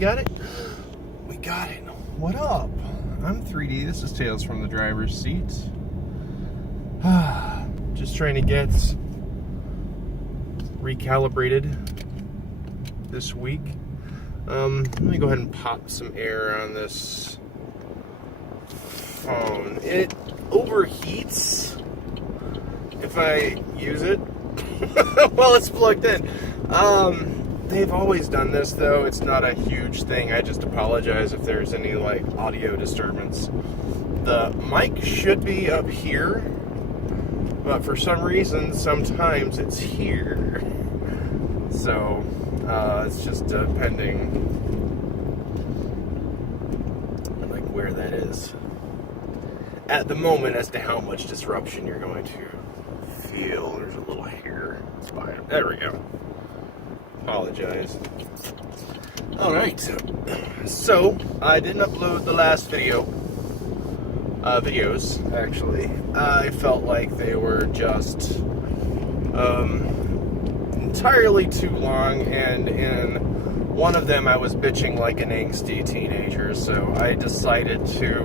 got it? We got it. What up? I'm 3D. This is Tales from the Driver's Seat. Just trying to get recalibrated this week. Let me go ahead and pop some air on this phone. It overheats if I use it while it's plugged in. They've always done this, though. It's not a huge thing. I just apologize if there's any, audio disturbance. The mic should be up here, but for some reason, sometimes it's here. So, it's just depending on, where that is at the moment as to how much disruption you're going to feel. There's a little hair spine. There we go. Apologize. Alright, so I didn't upload the last videos, actually. I felt like they were just entirely too long, and in one of them I was bitching like an angsty teenager, so I decided to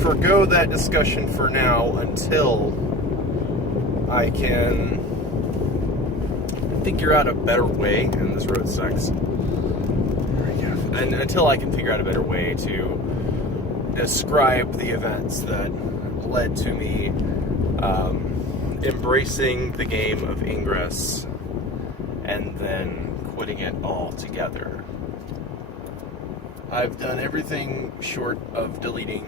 forgo that discussion for now until I can figure out a better way, and this road sucks. There we go. And until I can figure out a better way to describe the events that led to me embracing the game of Ingress and then quitting it altogether. I've done everything short of deleting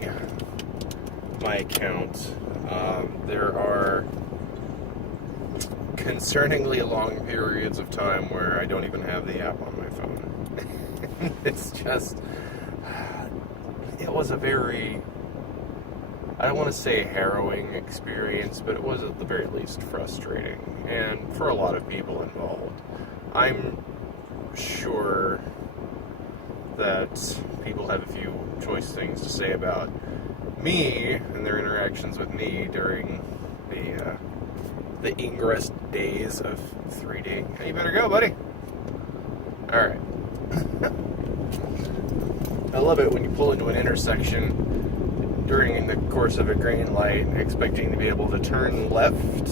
my account. There are concerningly long periods of time where I don't even have the app on my phone. It's just, it was a very, I don't want to say harrowing experience, but it was at the very least frustrating, and for a lot of people involved. I'm sure that people have a few choice things to say about me and their interactions with me during the Ingress days of 3D. Hey, you better go, buddy. Alright. I love it when you pull into an intersection during the course of a green light, expecting to be able to turn left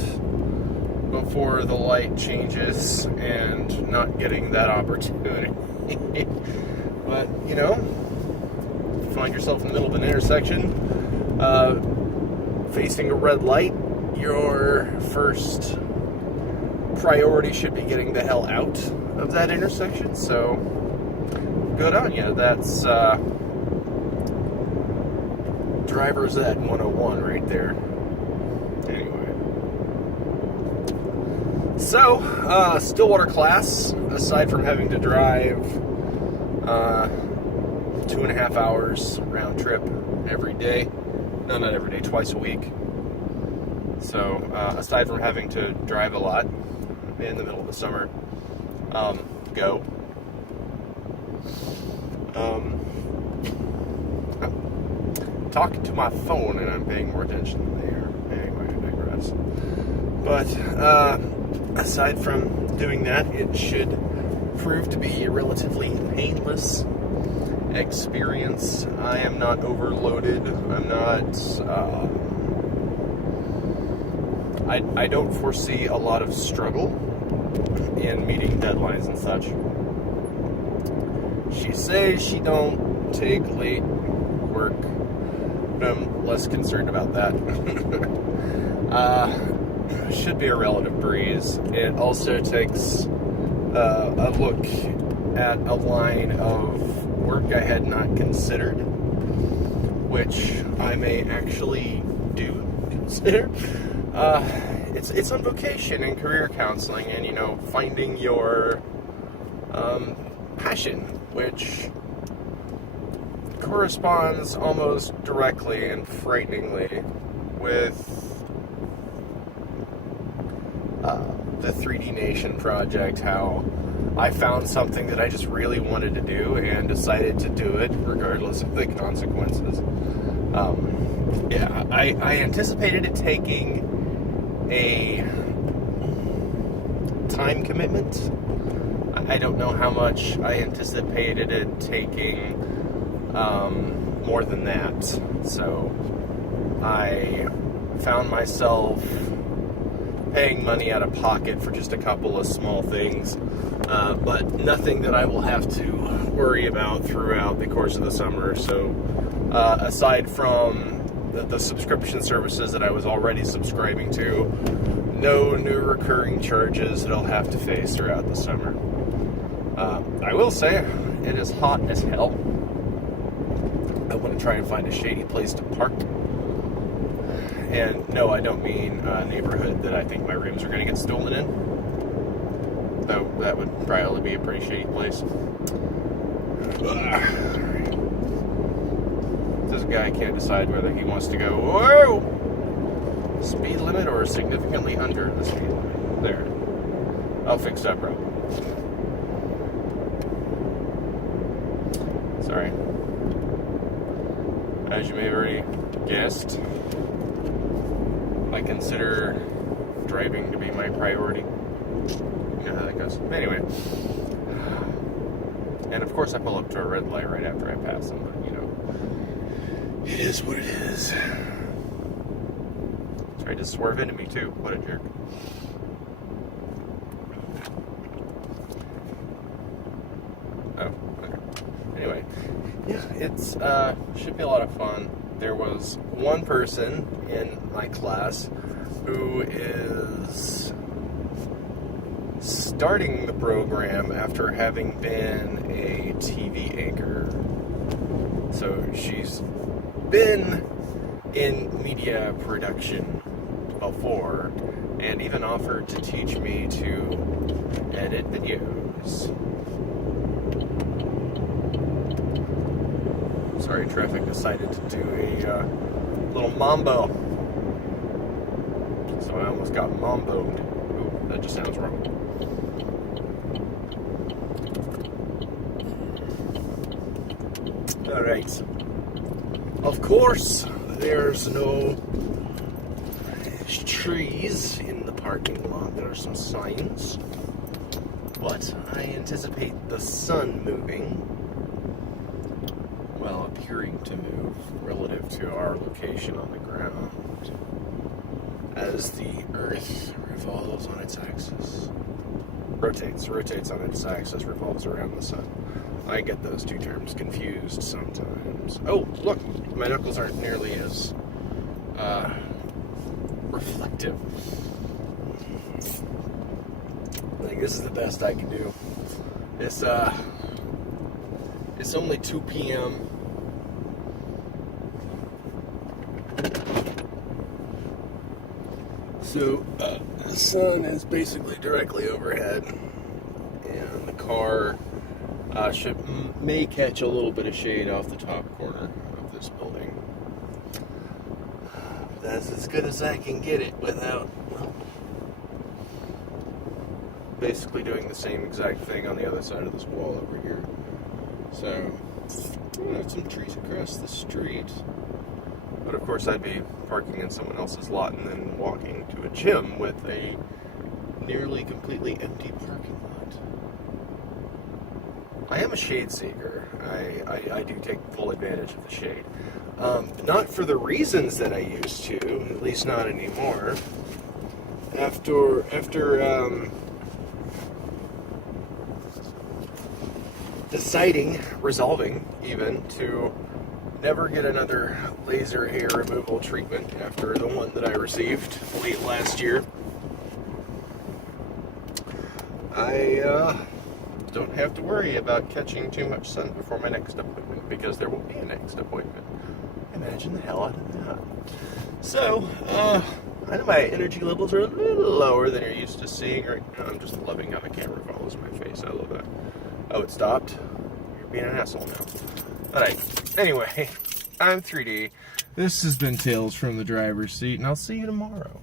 before the light changes and not getting that opportunity. But, if you find yourself in the middle of an intersection, facing a red light, your first priority should be getting the hell out of that intersection, so good on you. That's driver's ed 101 right there. Anyway. So, Stillwater class, aside from having to drive 2.5 hours round trip every day. No, not every day, twice a week. So, aside from having to drive a lot in the middle of the summer, go. I'm talking to my phone and I'm paying more attention than they are. Anyway, I digress. But, aside from doing that, it should prove to be a relatively painless experience. I am not overloaded. I'm not, I don't foresee a lot of struggle in meeting deadlines and such. She says she don't take late work, but I'm less concerned about that. Should be a relative breeze. It also takes a look at a line of work I had not considered, which I may actually do consider. It's on vocation and career counseling, and finding your passion, which corresponds almost directly and frighteningly with the 3D Nation project. How I found something that I just really wanted to do and decided to do it regardless of the consequences. I anticipated it taking a time commitment. I don't know how much I anticipated it taking more than that. So I found myself paying money out of pocket for just a couple of small things, but nothing that I will have to worry about throughout the course of the summer. So aside from the subscription services that I was already subscribing to, no new recurring charges that I'll have to face throughout the summer. I will say, it is hot as hell. I want to try and find a shady place to park. And no, I don't mean a neighborhood that I think my rims are going to get stolen in. Though that would probably be a pretty shady place. This guy can't decide whether he wants to go, whoa, speed limit or significantly under the speed limit. There. I'll fix that problem. Sorry. As you may have already guessed, I consider driving to be my priority. You know how that goes. Anyway. And of course I pull up to a red light right after I pass them, but you know, it is what it is. Tried to swerve into me too. What a jerk. Oh, okay. Anyway, yeah, it's should be a lot of fun. There was one person in my class who is starting the program after having been a TV anchor. So she's been in media production before and even offered to teach me to edit videos. Sorry, traffic decided to do a little mambo. So I almost got mamboed. Ooh, that just sounds wrong. Alright. Of course, there's no trees in the parking lot. There are some signs. But I anticipate the sun moving. Well, appearing to move relative to our location on the ground as the Earth revolves on its axis. Rotates on its axis, revolves around the sun. I get those two terms confused sometimes. Oh, look, my knuckles aren't nearly as reflective. I think this is the best I can do. It's only 2 p.m. So, the sun is basically directly overhead, and the car may catch a little bit of shade off the top corner of this building. That's as good as I can get it without basically doing the same exact thing on the other side of this wall over here. So, I have some trees across the street. But of course I'd be parking in someone else's lot and then walking to a gym with a nearly completely empty parking lot. I am a shade seeker. I do take full advantage of the shade. Not for the reasons that I used to, at least not anymore. After resolving even, to never get another laser hair removal treatment after the one that I received late last year, I don't have to worry about catching too much sun before my next appointment, because there won't be a next appointment. Imagine the hell out of that. So, I know my energy levels are a little lower than you're used to seeing right now. I'm just loving how the camera follows my face. I love that. Oh, it stopped? You're being an asshole now. Alright, anyway, I'm 3D. This has been Tales from the Driver's Seat, and I'll see you tomorrow.